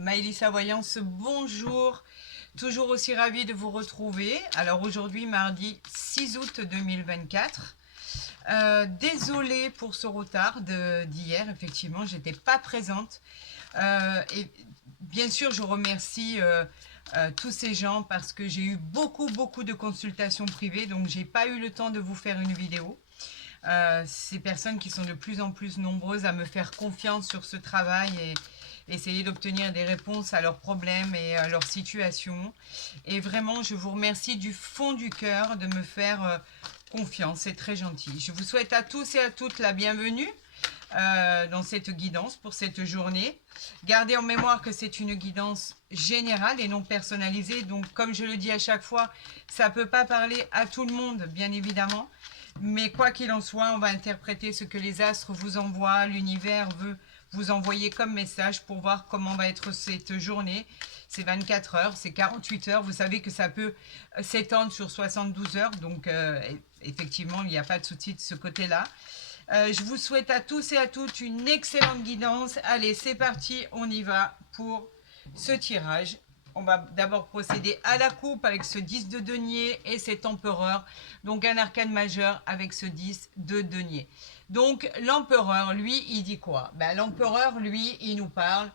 Maëlys Voyance, bonjour. Toujours aussi ravie de vous retrouver. Alors aujourd'hui, mardi 6 août 2024. Désolée pour ce retard d'hier, effectivement, j'étais pas présente. Et bien sûr, je remercie tous ces gens parce que j'ai eu beaucoup de consultations privées, donc j'ai pas eu le temps de vous faire une vidéo. Ces personnes qui sont de plus en plus nombreuses à me faire confiance sur ce travail et essayer d'obtenir des réponses à leurs problèmes et à leurs situations. Et vraiment, je vous remercie du fond du cœur de me faire confiance. C'est très gentil. Je vous souhaite à tous et à toutes la bienvenue dans cette guidance pour cette journée. Gardez en mémoire que c'est une guidance générale et non personnalisée. Donc, comme je le dis à chaque fois, ça ne peut pas parler à tout le monde, bien évidemment. Mais quoi qu'il en soit, on va interpréter ce que les astres vous envoient, l'univers veut vous envoyer comme message pour voir comment va être cette journée. C'est 24 heures, c'est 48 heures. Vous savez que ça peut s'étendre sur 72 heures. Donc, effectivement, il n'y a pas de souci de ce côté-là. Je vous souhaite à tous et à toutes une excellente guidance. Allez, c'est parti, on y va pour ce tirage. On va d'abord procéder à la coupe avec ce 10 de denier et cet empereur. Donc un arcane majeur avec ce 10 de denier. Donc l'empereur, lui, il dit quoi? L'empereur, lui, il nous parle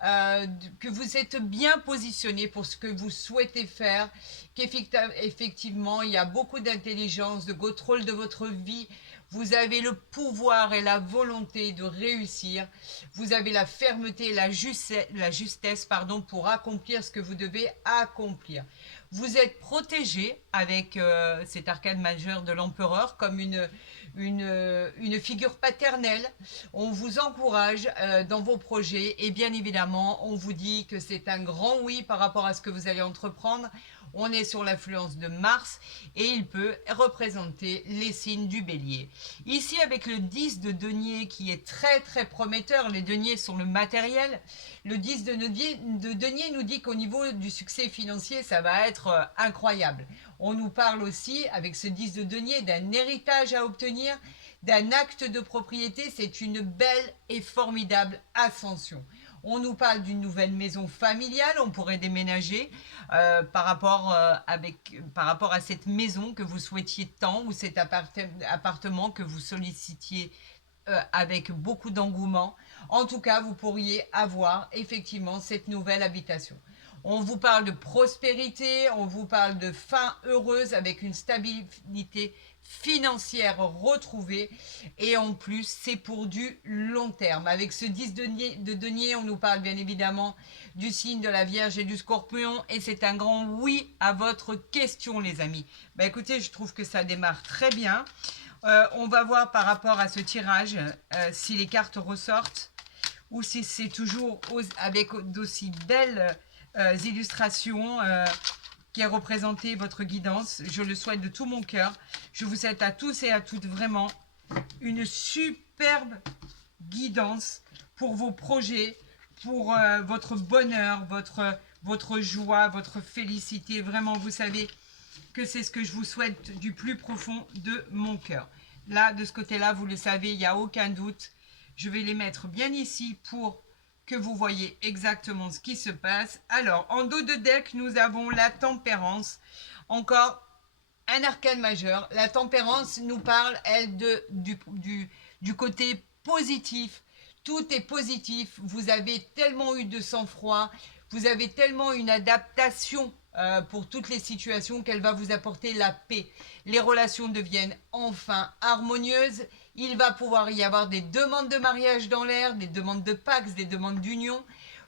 que vous êtes bien positionné pour ce que vous souhaitez faire, qu'effectivement, il y a beaucoup d'intelligence, de contrôle de votre vie. Vous avez le pouvoir et la volonté de réussir. Vous avez la fermeté et la justesse pour accomplir ce que vous devez accomplir. Vous êtes protégé avec cet arcane majeur de l'empereur comme une figure paternelle. On vous encourage dans vos projets et bien évidemment, on vous dit que c'est un grand oui par rapport à ce que vous allez entreprendre. On est sur l'influence de Mars et il peut représenter les signes du bélier. Ici, avec le 10 de denier qui est très prometteur, les deniers sont le matériel. Le 10 de denier nous dit qu'au niveau du succès financier, ça va être incroyable. On nous parle aussi, avec ce 10 de denier, d'un héritage à obtenir, d'un acte de propriété. C'est une belle et formidable ascension. On nous parle d'une nouvelle maison familiale, on pourrait déménager par rapport à cette maison que vous souhaitiez tant ou cet appartement que vous sollicitiez avec beaucoup d'engouement. En tout cas, vous pourriez avoir effectivement cette nouvelle habitation. On vous parle de prospérité, on vous parle de fin heureuse avec une stabilité financière retrouvée et en plus c'est pour du long terme. Avec ce 10 de denier, on nous parle bien évidemment du signe de la Vierge et du Scorpion et c'est un grand oui à votre question les amis. Écoutez, je trouve que ça démarre très bien. On va voir par rapport à ce tirage si les cartes ressortent ou si c'est toujours avec d'aussi belles illustrations qui est représentée votre guidance. Je le souhaite de tout mon cœur. Je vous souhaite à tous et à toutes vraiment une superbe guidance pour vos projets, pour votre bonheur, votre joie, votre félicité. Vraiment, vous savez que c'est ce que je vous souhaite du plus profond de mon cœur. Là, de ce côté-là, vous le savez, il n'y a aucun doute. Je vais les mettre bien ici pour que vous voyez exactement ce qui se passe. Alors, en dos de deck, nous avons la tempérance. Encore un arcane majeur. La tempérance nous parle, elle, du côté positif. Tout est positif. Vous avez tellement eu de sang-froid. Vous avez tellement une adaptation pour toutes les situations qu'elle va vous apporter la paix. Les relations deviennent enfin harmonieuses. Il va pouvoir y avoir des demandes de mariage dans l'air, des demandes de Pax, des demandes d'union.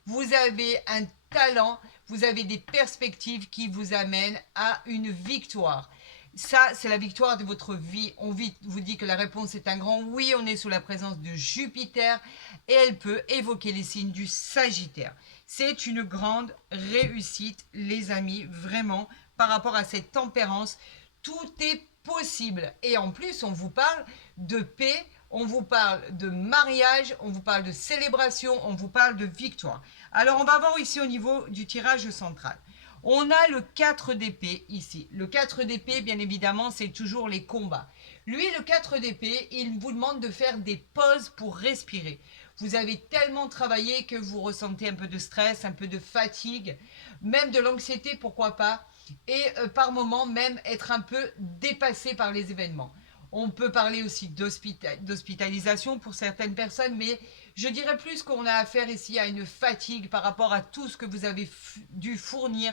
Vous avez un talent, vous avez des perspectives qui vous amènent à une victoire. Ça, c'est la victoire de votre vie. On vous dit que la réponse est un grand oui. On est sous la présence de Jupiter et elle peut évoquer les signes du Sagittaire. C'est une grande réussite, les amis, vraiment, par rapport à cette tempérance. Tout est possible. Et en plus, on vous parle de paix, on vous parle de mariage, on vous parle de célébration, on vous parle de victoire. Alors, on va voir ici au niveau du tirage central. On a le 4 d'épée ici. Le 4 d'épée, bien évidemment, c'est toujours les combats. Lui, le 4 d'épée, il vous demande de faire des pauses pour respirer. Vous avez tellement travaillé que vous ressentez un peu de stress, un peu de fatigue, même de l'anxiété, pourquoi pas, et par moments même être un peu dépassé par les événements. On peut parler aussi d'hospitalisation pour certaines personnes, mais je dirais plus qu'on a affaire ici à une fatigue par rapport à tout ce que vous avez dû fournir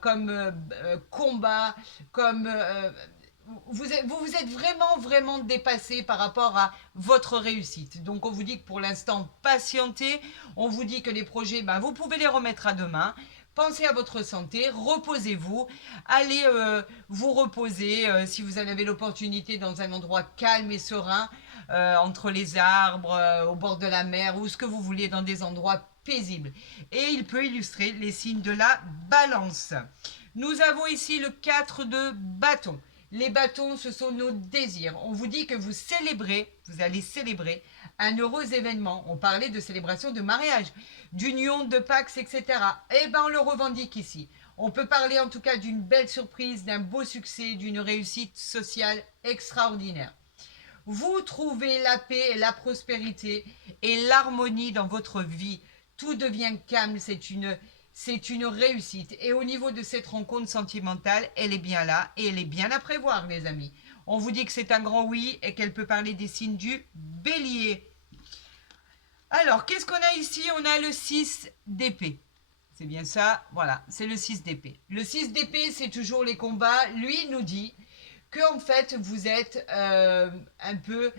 comme combat, comme vous vous êtes vraiment, vraiment dépassé par rapport à votre réussite. Donc, on vous dit que pour l'instant, patientez. On vous dit que les projets, ben, vous pouvez les remettre à demain. Pensez à votre santé, reposez-vous, allez vous reposer si vous en avez l'opportunité dans un endroit calme et serein, entre les arbres, au bord de la mer ou ce que vous voulez, dans des endroits paisibles. Et il peut illustrer les signes de la balance. Nous avons ici le 4 de bâton. Les bâtons, ce sont nos désirs. On vous dit que vous allez célébrer un heureux événement. On parlait de célébration de mariage, d'union, de Pax, etc. Eh bien, on le revendique ici. On peut parler en tout cas d'une belle surprise, d'un beau succès, d'une réussite sociale extraordinaire. Vous trouvez la paix et la prospérité et l'harmonie dans votre vie. Tout devient calme, c'est une réussite. Et au niveau de cette rencontre sentimentale, elle est bien là et elle est bien à prévoir, les amis. On vous dit que c'est un grand oui et qu'elle peut parler des signes du bélier. Alors, qu'est-ce qu'on a ici? On a le 6 d'épée. C'est bien ça, voilà, c'est le 6 d'épée. Le 6 d'épée, c'est toujours les combats. Lui nous dit que en fait, vous êtes un peu...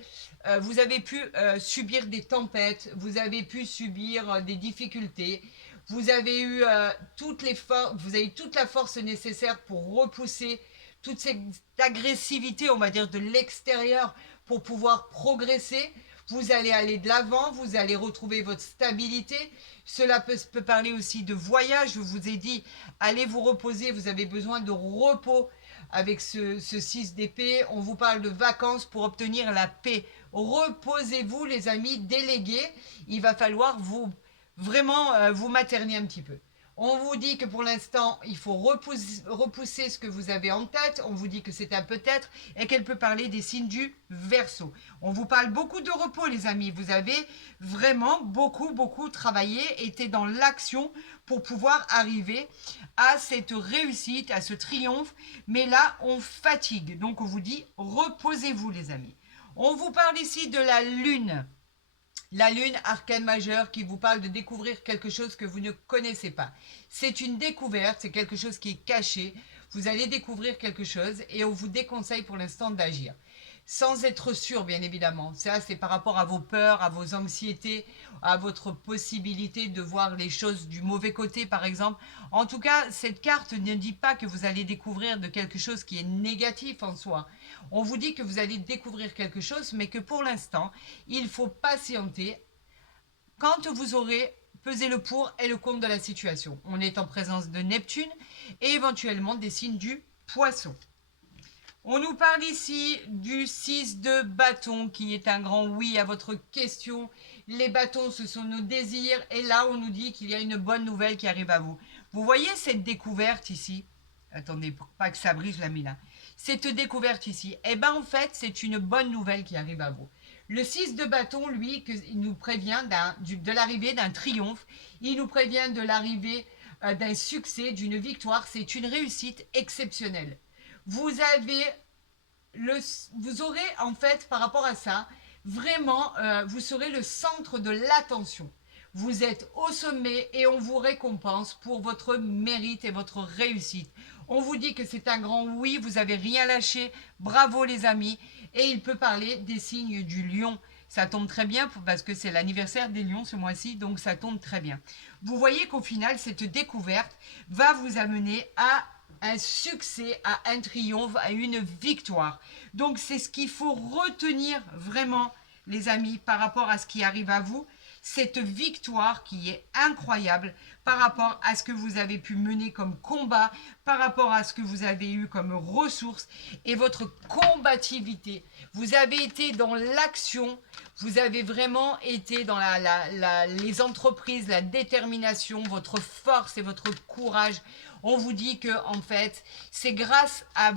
vous avez pu subir des tempêtes, vous avez pu subir des difficultés, vous avez eu vous avez toute la force nécessaire pour repousser toute cette agressivité, on va dire, de l'extérieur pour pouvoir progresser. Vous allez aller de l'avant, vous allez retrouver votre stabilité. Cela peut parler aussi de voyage. Je vous ai dit, allez vous reposer, vous avez besoin de repos avec ce 6 d'épée. On vous parle de vacances pour obtenir la paix. Reposez-vous, les amis, déléguez. Il va falloir vraiment vous materner un petit peu. On vous dit que pour l'instant, il faut repousser ce que vous avez en tête. On vous dit que c'est un peut-être et qu'elle peut parler des signes du Verseau. On vous parle beaucoup de repos, les amis. Vous avez vraiment beaucoup travaillé, été dans l'action pour pouvoir arriver à cette réussite, à ce triomphe. Mais là, on fatigue. Donc, on vous dit, reposez-vous, les amis. On vous parle ici de la Lune. La Lune, arcane majeur, qui vous parle de découvrir quelque chose que vous ne connaissez pas. C'est une découverte, c'est quelque chose qui est caché. Vous allez découvrir quelque chose et on vous déconseille pour l'instant d'agir. Sans être sûr, bien évidemment. Ça, c'est par rapport à vos peurs, à vos anxiétés, à votre possibilité de voir les choses du mauvais côté, par exemple. En tout cas, cette carte ne dit pas que vous allez découvrir de quelque chose qui est négatif en soi. On vous dit que vous allez découvrir quelque chose, mais que pour l'instant, il faut patienter quand vous aurez pesé le pour et le contre de la situation. On est en présence de Neptune et éventuellement des signes du Poisson. On nous parle ici du 6 de bâton qui est un grand oui à votre question. Les bâtons, ce sont nos désirs. Et là, on nous dit qu'il y a une bonne nouvelle qui arrive à vous. Vous voyez cette découverte ici? Attendez, pour pas que ça brille, je la mets là. Cette découverte ici, eh bien en fait, c'est une bonne nouvelle qui arrive à vous. Le 6 de bâton, lui, il nous prévient de l'arrivée d'un triomphe. Il nous prévient de l'arrivée d'un succès, d'une victoire. C'est une réussite exceptionnelle. Vous aurez en fait par rapport à ça, vraiment, vous serez le centre de l'attention. Vous êtes au sommet et on vous récompense pour votre mérite et votre réussite. On vous dit que c'est un grand oui, vous n'avez rien lâché. Bravo les amis. Et il peut parler des signes du lion. Ça tombe très bien parce que c'est l'anniversaire des lions ce mois-ci, donc ça tombe très bien. Vous voyez qu'au final, cette découverte va vous amener à un succès, à un triomphe, à une victoire. Donc c'est ce qu'il faut retenir vraiment, les amis, par rapport à ce qui arrive à vous. Cette victoire qui est incroyable par rapport à ce que vous avez pu mener comme combat, par rapport à ce que vous avez eu comme ressources et votre combativité. Vous avez été dans l'action, vous avez vraiment été dans les entreprises, la détermination, votre force et votre courage. On vous dit que en fait, c'est grâce à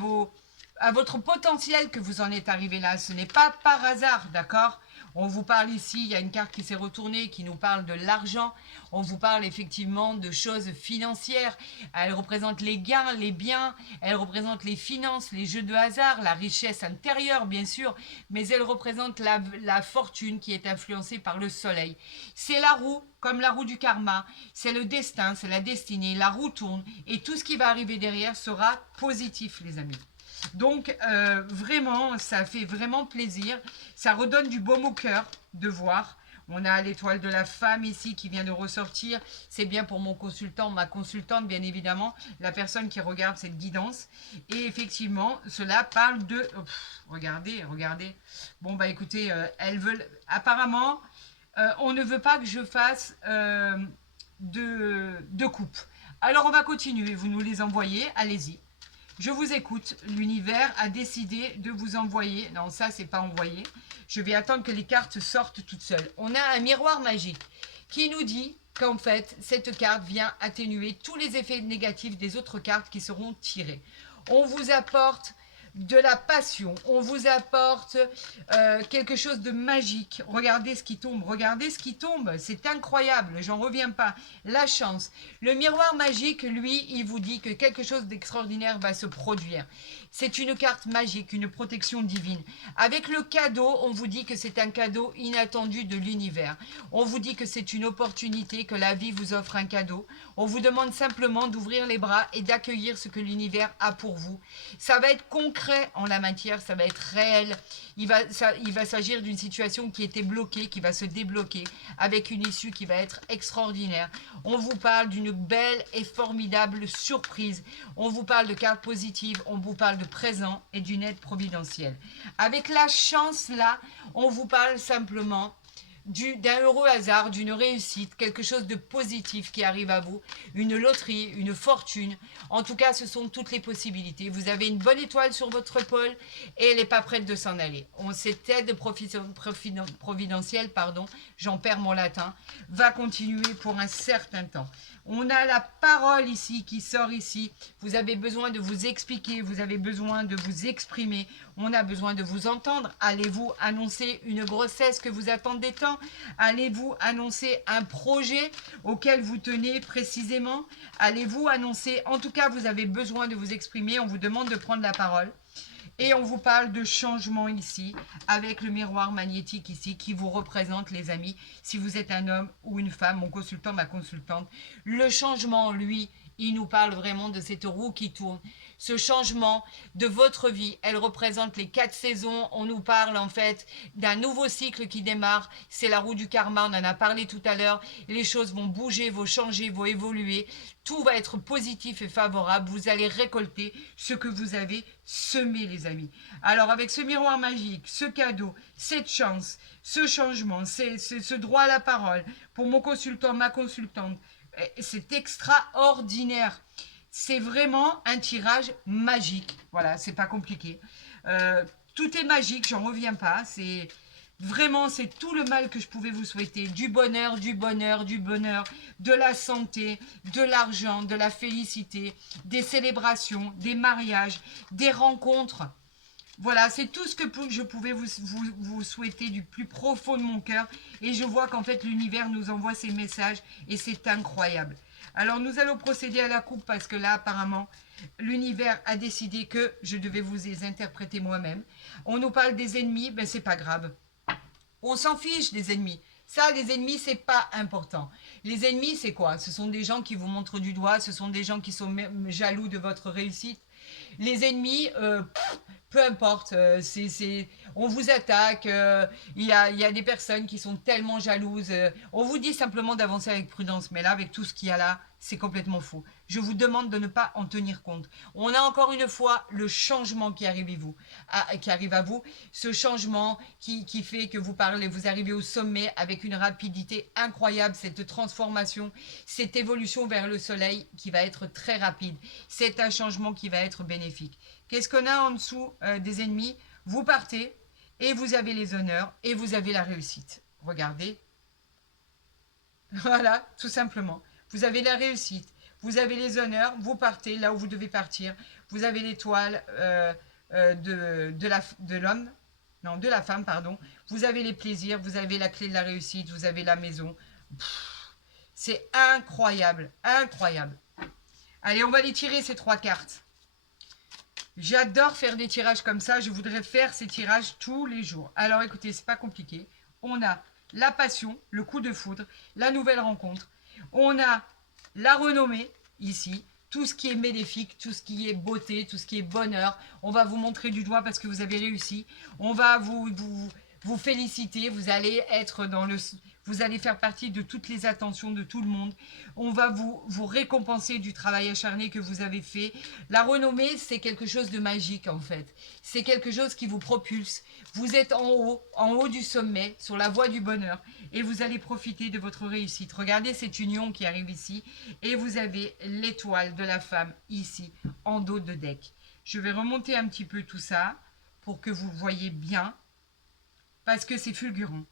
votre potentiel que vous en êtes arrivé là. Ce n'est pas par hasard, d'accord ? On vous parle ici, il y a une carte qui s'est retournée qui nous parle de l'argent. On vous parle effectivement de choses financières. Elle représente les gains, les biens. Elle représente les finances, les jeux de hasard, la richesse intérieure bien sûr. Mais elle représente la fortune qui est influencée par le soleil. C'est la roue, comme la roue du karma. C'est le destin, c'est la destinée. La roue tourne et tout ce qui va arriver derrière sera positif les amis. Donc vraiment, ça fait vraiment plaisir. Ça redonne du baume au cœur de voir. On a l'étoile de la femme ici qui vient de ressortir. C'est bien pour mon consultant, ma consultante bien évidemment, la personne qui regarde cette guidance. Et effectivement, cela parle de... regardez, regardez. Bon bah écoutez, elles veulent... Apparemment, on ne veut pas que je fasse de coupe. Alors on va continuer, vous nous les envoyez, allez-y. Je vous écoute. L'univers a décidé de vous envoyer. Non, ça, c'est pas envoyé. Je vais attendre que les cartes sortent toutes seules. On a un miroir magique qui nous dit qu'en fait, cette carte vient atténuer tous les effets négatifs des autres cartes qui seront tirées. On vous apporte de la passion, on vous apporte quelque chose de magique. Regardez ce qui tombe, regardez ce qui tombe, c'est incroyable, j'en reviens pas. La chance. Le miroir magique, lui, il vous dit que quelque chose d'extraordinaire va se produire. C'est une carte magique, une protection divine. Avec le cadeau, on vous dit que c'est un cadeau inattendu de l'univers. On vous dit que c'est une opportunité, que la vie vous offre un cadeau. On vous demande simplement d'ouvrir les bras et d'accueillir ce que l'univers a pour vous. Ça va être concret en la matière, ça va être réel. Il va s'agir d'une situation qui était bloquée, qui va se débloquer avec une issue qui va être extraordinaire. On vous parle d'une belle et formidable surprise. On vous parle de cartes positives, on vous parle de présent et d'une aide providentielle. Avec la chance là, on vous parle simplement d'un heureux hasard, d'une réussite, quelque chose de positif qui arrive à vous, une loterie, une fortune. En tout cas, ce sont toutes les possibilités. Vous avez une bonne étoile sur votre épaule et elle n'est pas prête de s'en aller. Cette aide providentielle, pardon, j'en perds mon latin, va continuer pour un certain temps. On a la parole ici qui sort ici. Vous avez besoin de vous expliquer, vous avez besoin de vous exprimer. On a besoin de vous entendre. Allez-vous annoncer une grossesse que vous attendez tant? Allez-vous annoncer un projet auquel vous tenez précisément? Allez-vous annoncer... En tout cas, vous avez besoin de vous exprimer. On vous demande de prendre la parole. Et on vous parle de changement ici, avec le miroir magnétique ici, qui vous représente, les amis, si vous êtes un homme ou une femme, mon consultant, ma consultante. Le changement, lui, il nous parle vraiment de cette roue qui tourne. Ce changement de votre vie, elle représente les 4 saisons. On nous parle en fait d'un nouveau cycle qui démarre. C'est la roue du karma, on en a parlé tout à l'heure. Les choses vont bouger, vont changer, vont évoluer. Tout va être positif et favorable. Vous allez récolter ce que vous avez semé, les amis. Alors, avec ce miroir magique, ce cadeau, cette chance, ce changement, ce droit à la parole, pour mon consultant, ma consultante, c'est extraordinaire. C'est vraiment un tirage magique. Voilà, c'est pas compliqué. Tout est magique, j'en reviens pas. C'est vraiment, c'est tout le mal que je pouvais vous souhaiter. Du bonheur, du bonheur, du bonheur, de la santé, de l'argent, de la félicité, des célébrations, des mariages, des rencontres. Voilà, c'est tout ce que je pouvais vous souhaiter du plus profond de mon cœur. Et je vois qu'en fait, l'univers nous envoie ces messages et c'est incroyable. Alors, nous allons procéder à la coupe parce que là, apparemment, l'univers a décidé que je devais vous les interpréter moi-même. On nous parle des ennemis, ben c'est pas grave. On s'en fiche des ennemis. Ça, les ennemis, c'est pas important. Les ennemis, c'est quoi? Ce sont des gens qui vous montrent du doigt, ce sont des gens qui sont jaloux de votre réussite. Les ennemis, peu importe, on vous attaque, il y a des personnes qui sont tellement jalouses. On vous dit simplement d'avancer avec prudence, mais là, avec tout ce qu'il y a là, c'est complètement faux. Je vous demande de ne pas en tenir compte. On a encore une fois le changement qui arrive à vous, ce changement qui fait que vous arrivez au sommet avec une rapidité incroyable, cette transformation, cette évolution vers le soleil qui va être très rapide. C'est un changement qui va être bénéfique. Qu'est-ce qu'on a en dessous des ennemis? Vous partez et vous avez les honneurs et vous avez la réussite. Regardez. Voilà, tout simplement. Vous avez la réussite, vous avez les honneurs, vous partez là où vous devez partir. Vous avez l'étoile de l'homme, non, de la femme, pardon. Vous avez les plaisirs, vous avez la clé de la réussite, vous avez la maison. C'est incroyable, incroyable. Allez, on va les tirer ces 3 cartes. J'adore faire des tirages comme ça. Je voudrais faire ces tirages tous les jours. Alors écoutez, c'est pas compliqué. On a la passion, le coup de foudre, la nouvelle rencontre. On a la renommée ici. Tout ce qui est bénéfique, tout ce qui est beauté, tout ce qui est bonheur. On va vous montrer du doigt parce que vous avez réussi. On va vous féliciter. Vous allez être dans le... Vous allez faire partie de toutes les attentions de tout le monde. On va vous récompenser du travail acharné que vous avez fait. La renommée, c'est quelque chose de magique en fait. C'est quelque chose qui vous propulse. Vous êtes en haut du sommet, sur la voie du bonheur. Et vous allez profiter de votre réussite. Regardez cette union qui arrive ici. Et vous avez l'étoile de la femme ici, en dos de deck. Je vais remonter un petit peu tout ça pour que vous voyez bien. Parce que c'est fulgurant.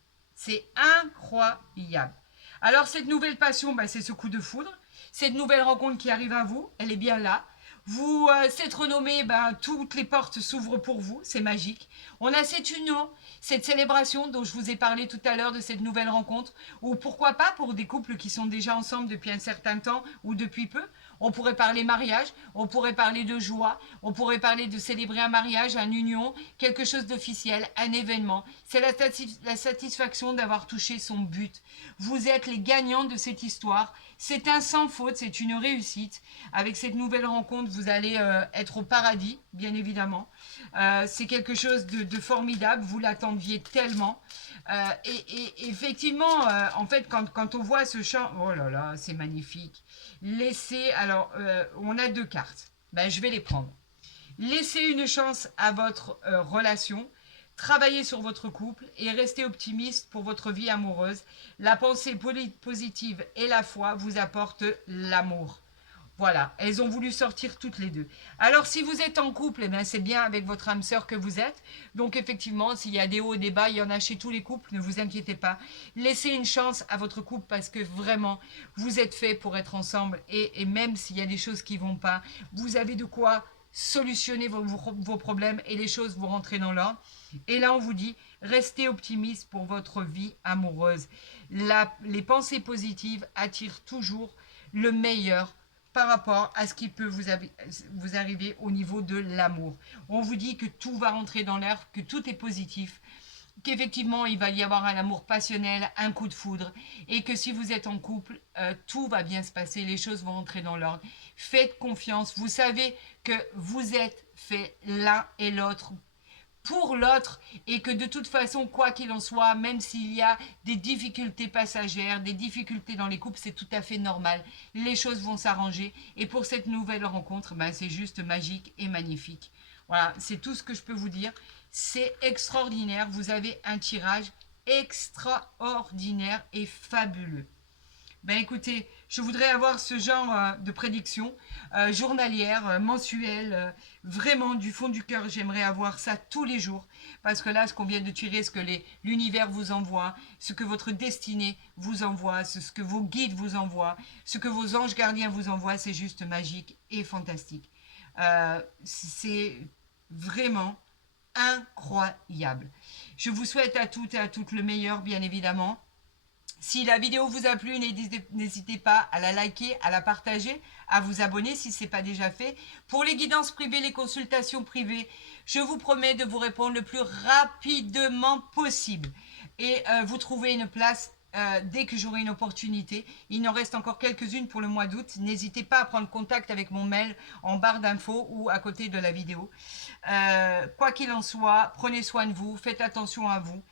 C'est incroyable. Alors, cette nouvelle passion, c'est ce coup de foudre. Cette nouvelle rencontre qui arrive à vous, elle est bien là. Vous, cette renommée, toutes les portes s'ouvrent pour vous. C'est magique. On a cette union, cette célébration dont je vous ai parlé tout à l'heure de cette nouvelle rencontre. Ou pourquoi pas pour des couples qui sont déjà ensemble depuis un certain temps ou depuis peu. On pourrait parler mariage, on pourrait parler de joie, on pourrait parler de célébrer un mariage, une union, quelque chose d'officiel, un événement. C'est la satisfaction d'avoir touché son but. Vous êtes les gagnants de cette histoire. C'est un sans faute, c'est une réussite. Avec cette nouvelle rencontre, vous allez être au paradis, bien évidemment. C'est quelque chose de formidable, vous l'attendiez tellement. Et effectivement, en fait, quand on voit ce chant, oh là là, c'est magnifique. Laissez, alors, on a 2 cartes. Je vais les prendre. Laissez une chance à votre relation. Travaillez sur votre couple et restez optimiste pour votre vie amoureuse. La pensée positive et la foi vous apportent l'amour. Voilà, elles ont voulu sortir toutes les deux. Alors, si vous êtes en couple, c'est bien avec votre âme sœur que vous êtes. Donc, effectivement, s'il y a des hauts et des bas, il y en a chez tous les couples, ne vous inquiétez pas. Laissez une chance à votre couple parce que vraiment, vous êtes fait pour être ensemble. Et même s'il y a des choses qui ne vont pas, vous avez de quoi solutionner vos problèmes et les choses vont rentrer dans l'ordre. Et là, on vous dit, restez optimiste pour votre vie amoureuse. Les pensées positives attirent toujours le meilleur par rapport à ce qui peut vous arriver au niveau de l'amour. On vous dit que tout va rentrer dans l'air, que tout est positif, qu'effectivement il va y avoir un amour passionnel, un coup de foudre, et que si vous êtes en couple, tout va bien se passer, les choses vont rentrer dans l'ordre. Faites confiance, vous savez que vous êtes fait l'un et l'autre pour l'autre et que de toute façon, quoi qu'il en soit, même s'il y a des difficultés passagères, des difficultés dans les couples, c'est tout à fait normal. Les choses vont s'arranger et pour cette nouvelle rencontre, c'est juste magique et magnifique. Voilà, c'est tout ce que je peux vous dire. C'est extraordinaire, vous avez un tirage extraordinaire et fabuleux. Écoutez, je voudrais avoir ce genre de prédiction journalière, mensuelle, vraiment du fond du cœur, j'aimerais avoir ça tous les jours. Parce que là, ce qu'on vient de tirer, ce que l'univers vous envoie, ce que votre destinée vous envoie, ce que vos guides vous envoient, ce que vos anges gardiens vous envoient, c'est juste magique et fantastique. C'est vraiment incroyable. Je vous souhaite à toutes et à toutes le meilleur, bien évidemment. Si la vidéo vous a plu, n'hésitez pas à la liker, à la partager, à vous abonner si ce n'est pas déjà fait. Pour les guidances privées, les consultations privées, je vous promets de vous répondre le plus rapidement possible. Et vous trouvez une place dès que j'aurai une opportunité. Il en reste encore quelques-unes pour le mois d'août. N'hésitez pas à prendre contact avec mon mail en barre d'infos ou à côté de la vidéo. Quoi qu'il en soit, prenez soin de vous, faites attention à vous.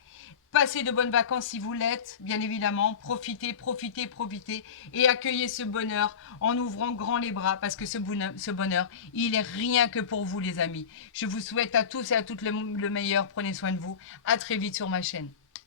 Passez de bonnes vacances si vous l'êtes, bien évidemment. Profitez, profitez, profitez et accueillez ce bonheur en ouvrant grand les bras parce que ce bonheur, il est rien que pour vous les amis. Je vous souhaite à tous et à toutes le meilleur. Prenez soin de vous. À très vite sur ma chaîne.